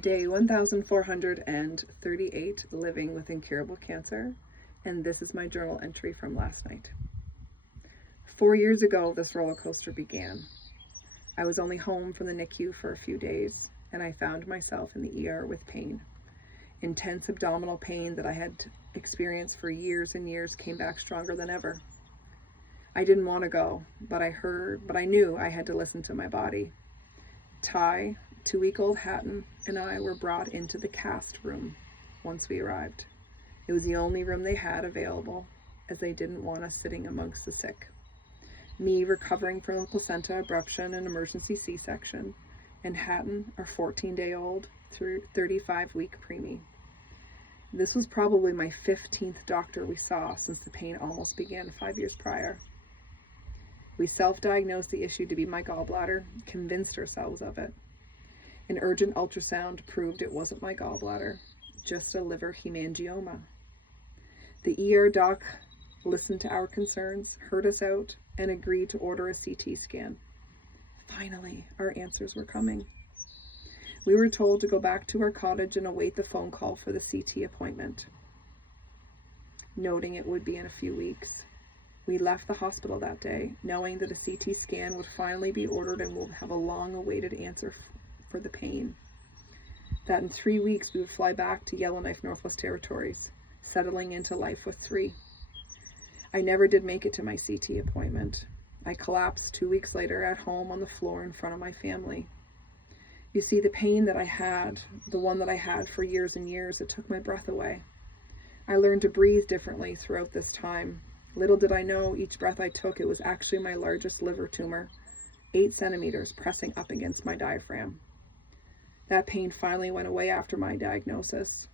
Day 1438, living with incurable cancer, and this is my journal entry from last night. 4 years ago, this roller coaster began. I was only home from the NICU for a few days, and I found myself in the ER with pain. Intense abdominal pain that I had experienced for years and years came back stronger than ever. I didn't want to go, but I knew I had to listen to my body. Ty, 2-week-old Hatton, and I were brought into the cast room once we arrived. It was the only room they had available, as they didn't want us sitting amongst the sick. Me recovering from a placenta abruption and emergency C-section, and Hatton, our 14-day-old, 35-week preemie. This was probably my 15th doctor we saw since the pain almost began 5 years prior. We self-diagnosed the issue to be my gallbladder, convinced ourselves of it. An urgent ultrasound proved it wasn't my gallbladder, just a liver hemangioma. The ER doc listened to our concerns, heard us out, and agreed to order a CT scan. Finally, our answers were coming. We were told to go back to our cottage and await the phone call for the CT appointment, noting it would be in a few weeks. We left the hospital that day, knowing that a CT scan would finally be ordered and we'll have a long-awaited answer for the pain. That in 3 weeks we would fly back to Yellowknife, Northwest Territories, settling into life with 3. I never did make it to my CT appointment. I collapsed 2 weeks later at home on the floor in front of my family. You see, the pain that I had, the one that I had for years and years, it took my breath away. I learned to breathe differently throughout this time. Little did I know, each breath I took, it was actually my largest liver tumor, 8 centimeters, pressing up against my diaphragm. That pain finally went away after my diagnosis,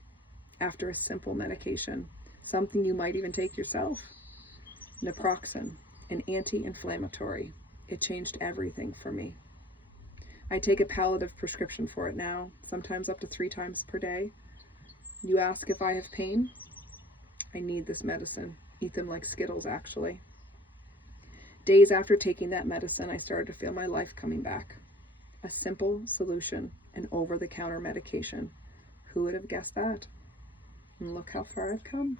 after a simple medication, something you might even take yourself. Naproxen, an anti-inflammatory. It changed everything for me. I take a palliative prescription for it now, sometimes up to 3 times per day. You ask if I have pain? I need this medicine. Eat them like Skittles, actually. Days after taking that medicine, I started to feel my life coming back. A simple solution, an over-the-counter medication. Who would have guessed that? And look how far I've come.